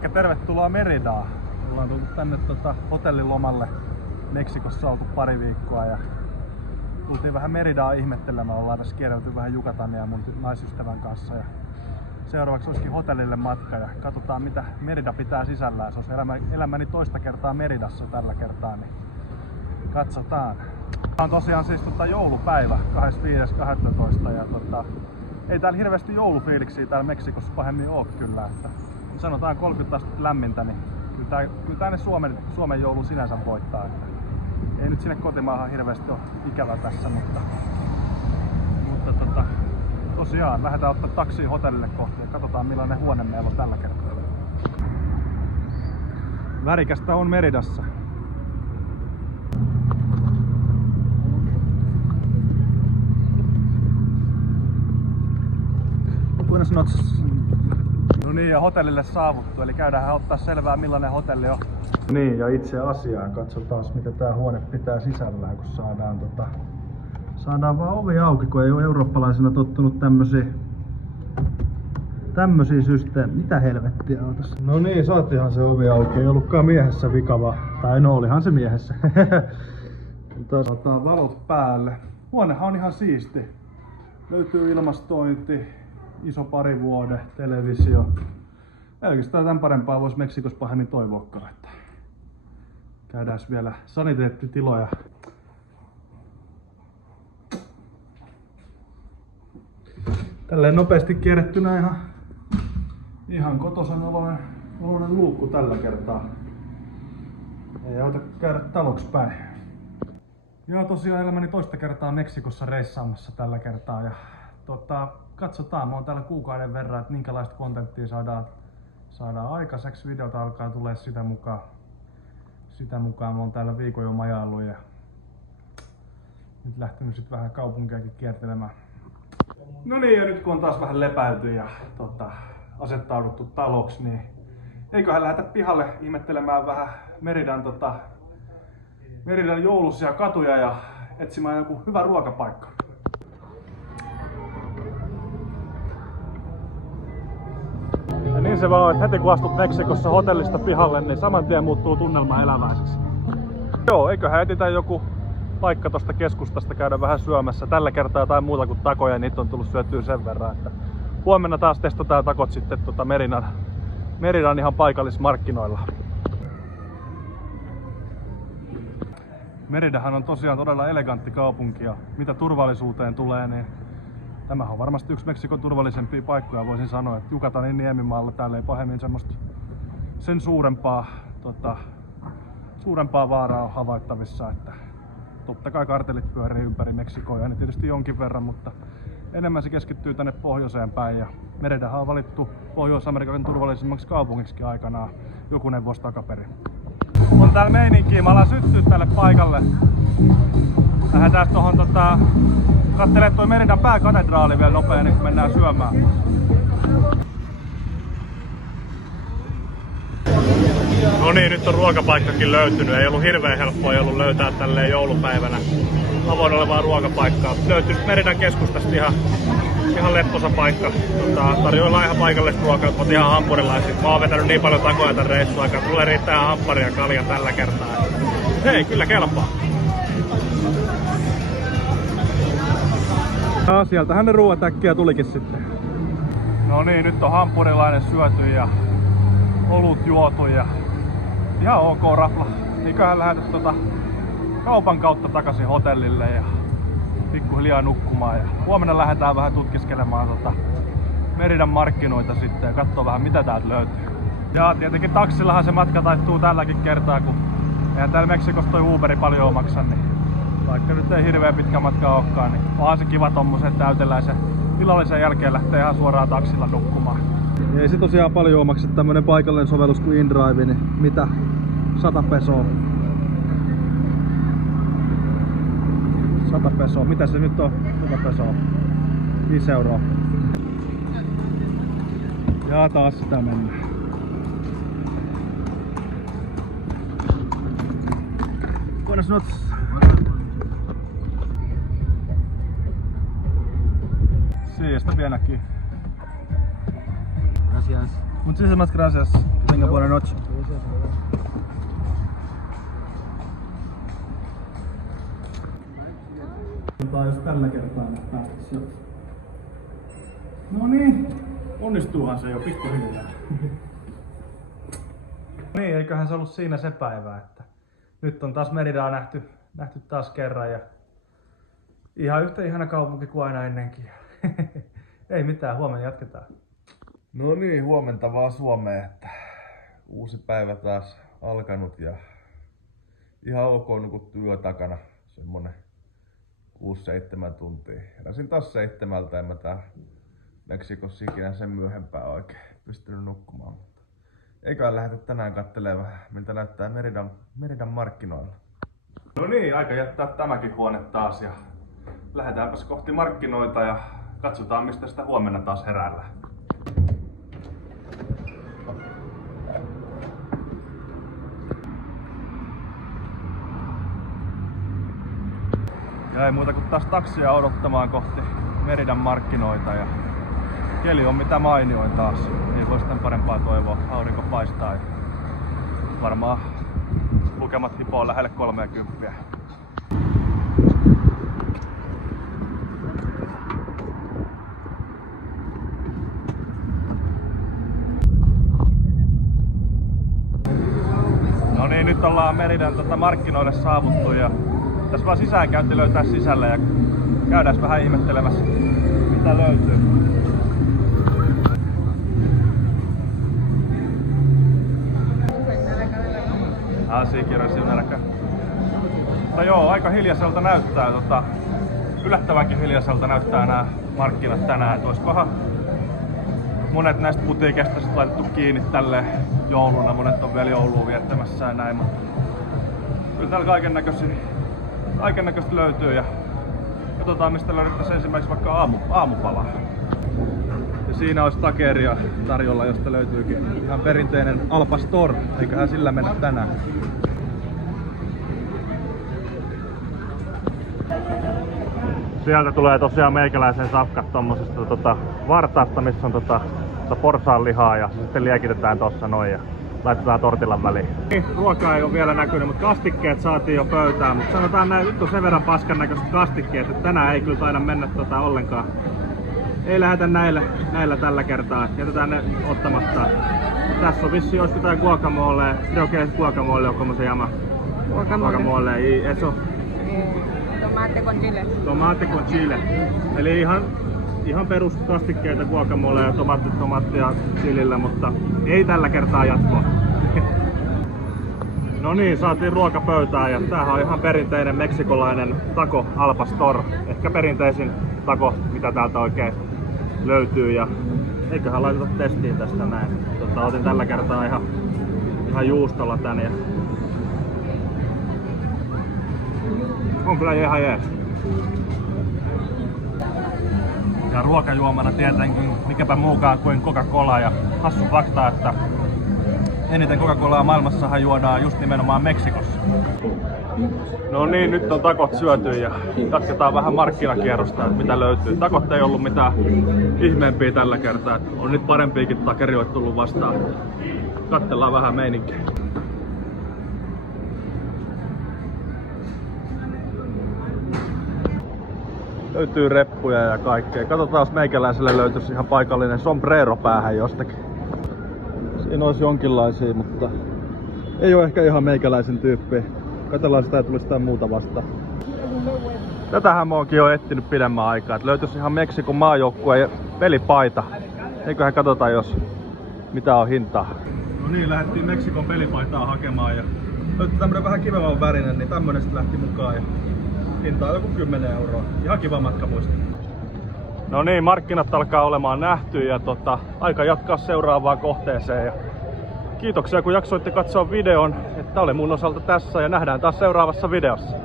Elikkä tervetuloa Meridaan. Ollaan tullut tänne hotellilomalle. Meksikossa oltu pari viikkoa ja tultiin vähän Meridaa ihmettelemään. Ollaan tässä kierrelty vähän Yucatania mun naisystävän kanssa. Ja seuraavaksi olisikin hotellille matka ja katsotaan mitä Merida pitää sisällään. Se olisi elämäni toista kertaa Meridassa tällä kertaa, niin katsotaan. Tämä on tosiaan siis joulupäivä 25.12. ja ei täällä hirveästi joulufiiliksiä täällä Meksikossa pahemmin oo kyllä. Että sanotaan 30 astetta lämmintä, niin kyllä tää ne Suomen joulu sinänsä voittaa. Että ei nyt sinne kotimaahan hirveästi ole ikävä tässä, mutta tosiaan lähdetään ottaa taksia hotellille kohti ja katsotaan millainen huone meillä on tällä kertaa. Värikästä on Meridassa. Buenas noches. No niin, ja hotellille saavuttu, eli käydään ottaa selvää millainen hotelli on. Niin, ja itse asiaan katsotaan mitä tää huone pitää sisällään, kun saadaan vaan ovi auki, kun ei ole eurooppalaisena tottunut tämmösiä systeemejä. Mitä helvettiä on tässä? No niin, saatiinhan se ovi auki, ei ollutkaan miehessä vikava. Tai no, olihan se miehessä. Otetaan valot päälle. Huonehan on ihan siisti. Löytyy ilmastointi, iso parivuode, televisio. Oikeastaan tämän parempaa voisi Meksikossa pahemmin toivoakaan. Käydään vielä saniteettitiloja. Tälleen nopeasti kierrettynä ihan kotosan oloinen luukku tällä kertaa. Ei auta käydä taloksi päin. Joo, tosiaan elämäni toista kertaa Meksikossa reissaamassa tällä kertaa. Ja katsotaan, mä oon täällä kuukauden verran, että minkälaista kontenttia saadaan aikaiseksi. Videota alkaa tulee sitä mukaan. Mä oon täällä viikon jo majaillut ja nyt lähtenyt sit vähän kaupunkiakin kiertelemään. No niin, ja nyt kun on taas vähän lepäilty ja asettauduttu taloksi, niin eiköhän lähdetä pihalle ihmettelemään vähän Meridan jouluisia katuja ja etsimään joku hyvä ruokapaikka. Ja niin se vaan on, että heti kun astut Meksikossa hotellista pihalle, niin saman tien muuttuu tunnelma eläväiseksi. Joo, eiköhän etsitä joku paikka tosta keskustasta käydä vähän syömässä. Tällä kertaa jotain muuta kuin takoja, niitä on tullut syötyä sen verran, että huomenna taas testataan takot sitten Meridan ihan paikallismarkkinoilla. Meridahan on tosiaan todella elegantti kaupunki ja mitä turvallisuuteen tulee, niin tämähän on varmasti yksi Meksikon turvallisempia paikkoja, voisin sanoa, että Yucatanin niemimaalla täällä ei pahemmin semmoista sen suurempaa vaaraa on havaittavissa, että totta kai kartellit pyörii ympäri Meksikoa ja ne tietysti jonkin verran, mutta enemmän se keskittyy tänne pohjoiseen päin ja Meridahan on valittu Pohjois-Amerikan turvallisimmaksi kaupungiksikin aikanaan jokunen vuosi takaperin. On täällä meininkiä, mä alan syttyä tälle paikalle. Lähdetään tuohon kattelemaan toi Meridan pääkatedraali vielä nopeasti, niin kun mennään syömään. No niin, nyt on ruokapaikkakin löytynyt. Ei ollut hirveän helppoa löytää tälleen joulupäivänä avoin olevaa ruokapaikkaa. Löytynyt Meridan keskustasta ihan lepposa paikka. Tarjoillaan ihan paikallista ruokaa, mutta ihan hampurilaisia. Mä oon vetänyt niin paljon takoja tän reissun aikaa. Tulee riittää hampparia ja kalja tällä kertaa. Hei, kyllä kelpaa. Ja sieltähän ne ruuat äkkiä tulikin sitten. No niin, nyt on hampurilainen syöty ja olut juotu ja ihan ok rafla. Eiköhän lähdetä kaupan kautta takaisin hotellille ja pikkuhiljaa nukkumaan. Ja huomenna lähdetään vähän tutkiskelemaan Meridan markkinoita sitten ja katsoo vähän mitä täältä löytyy. Ja tietenkin taksillahan se matka taittuu tälläkin kertaa, kun eihän täällä Meksikossa toi Uberi paljon maksa, niin vaikka nyt ei hirveän pitkä matka olekaan, niin onhan se kiva tommosen täyteläisen illallisen jälkeen lähtee ihan suoraan taksilla nukkumaan. Ei se tosiaan paljon maksa tämmönen paikallinen sovellus kuin InDrive, niin mitä? 100 pesoa. 100 pesoa. Mitä se nyt on? 100 pesoa. 5 euroa. Ja taas sitä mennään. Buenas noches. Sí, está bien aquí. Gracias. Muchísimas gracias. Venga, buena noche. Jos tällä kertaa nyt päästäis jo. No niin, onnistuuhan se jo pikkuhiljaa. Niin, eiköhän se ollut siinä se päivä, että nyt on taas Meridaa nähty taas kerran ja ihan yhtä ihana kaupunki kuin aina ennenkin. Ei mitään, huomenna jatketaan. No niin, huomenta vaan Suomeen, että uusi päivä taas alkanut ja ihan ok nukuttu yö takana, semmonen 6-7 tuntia. Heräsin taas 7, en mä tää Meksikossa ikinä sen myöhempää oikein pystynyt nukkumaan. Eiköhän lähdetä tänään katselemaan vähän, miltä näyttää Meridan markkinoilla. No niin, aika jättää tämäkin huone taas ja lähdetäänpäs kohti markkinoita ja katsotaan mistä sitä huomenna taas heräillään. Ja ei muuta kuin taas taksia odottamaan kohti Meridan markkinoita ja keli on mitä mainioin taas. Ei voi sitten parempaa toivoa. Aurinko paistaa ja varmaan lukemat hipoo lähelle 30. No niin, nyt ollaan Meridan markkinoille saavuttu ja tässä vaan sisäänkäynti löytää sisällä ja käydään vähän ihmettelemässä mitä löytyy. No joo, aika hiljaiselta näyttää, yllättävänkin hiljaiselta näyttää nämä markkinat tänään. Et olisikohan monet näistä putiikeista sit laitettu kiinni tälle jouluna, monet on vielä joulua viettämässä ja näin, mutta kyllä täällä kaikennäköistä löytyy ja katsotaan mistä löydettäisiin ensimmäiseksi vaikka aamupalaa. Ja siinä olisi takeria tarjolla, josta löytyykin ihan perinteinen Al Pastor, eiköhän sillä mennä tänään. Sieltä tulee tosiaan meikäläisen safkat tommosesta vartaasta, missä on porsaanlihaa ja sitten liekitetään tossa noin ja laitetaan tortillan väliin. Ruokaa ei ole vielä näkynyt, mutta kastikkeet saatiin jo pöytään, mutta sanotaan näin, nyt on sen verran paskan näköiset kastikkeet, että tänään ei kyllä taida mennä ollenkaan. Ei lähdetä näillä tällä kertaa, jätetään ne ottamatta. Tässä on vissiin olisi jotain guacamole, creo que es guacamole o como se llama? Guacamole y eso. Tomate con chile. Tomate con chile. Eli ihan peruskastikkeita guacamole ja tomaattia chilillä, mutta ei tällä kertaa jatkoa. No niin, saatiin ruoka pöytään ja tämähän on ihan perinteinen meksikolainen taco Al Pastor. Ehkä perinteisin taco, mitä täältä oikein löytyy ja eiköhän laiteta testiin tästä näin. Otin tällä kertaa ihan juustolla tän ja on kyllä ihan jees. Ja ruokajuomana tietenkin mikäpä muukaan kuin Coca-Cola ja hassu fakta, että eniten Coca-Colaa maailmassahan juodaan just nimenomaan Meksikossa. No niin, nyt on takot syöty ja jatketaan vähän markkinakierrosta, että mitä löytyy. Takot ei ollut mitään ihmeempiä tällä kertaa, on nyt parempiakin takerioita tullut vastaan. Katsellaan vähän meininkiä. Löytyy reppuja ja kaikkea. Katsotaan, jos meikäläiselle löytyisi ihan paikallinen sombrero päähän jostakin. Siinä olisi jonkinlaisia, mutta ei ole ehkä ihan meikäläisen tyyppiä. Katsellaan sitä, ei tulisi jotain muuta vastaan. Tätähän mä oonkin jo etsinyt pidemmän aikaa, että löytyisi ihan Meksikon maajoukkueen pelipaita. Eiköhän katsota, jos mitä on hintaa. No niin, lähdettiin Meksikon pelipaitaa hakemaan ja löytyi tämmönen vähän kivemman värinen, niin tämmönen sitten lähti mukaan. Ja hinta on joku 10 €. Ihan kiva matka muista. No niin, markkinat alkaa olemaan nähty ja aika jatkaa seuraavaan kohteeseen. Ja kiitoksia kun jaksoitte katsoa videon. Tämä oli mun osalta tässä ja nähdään taas seuraavassa videossa.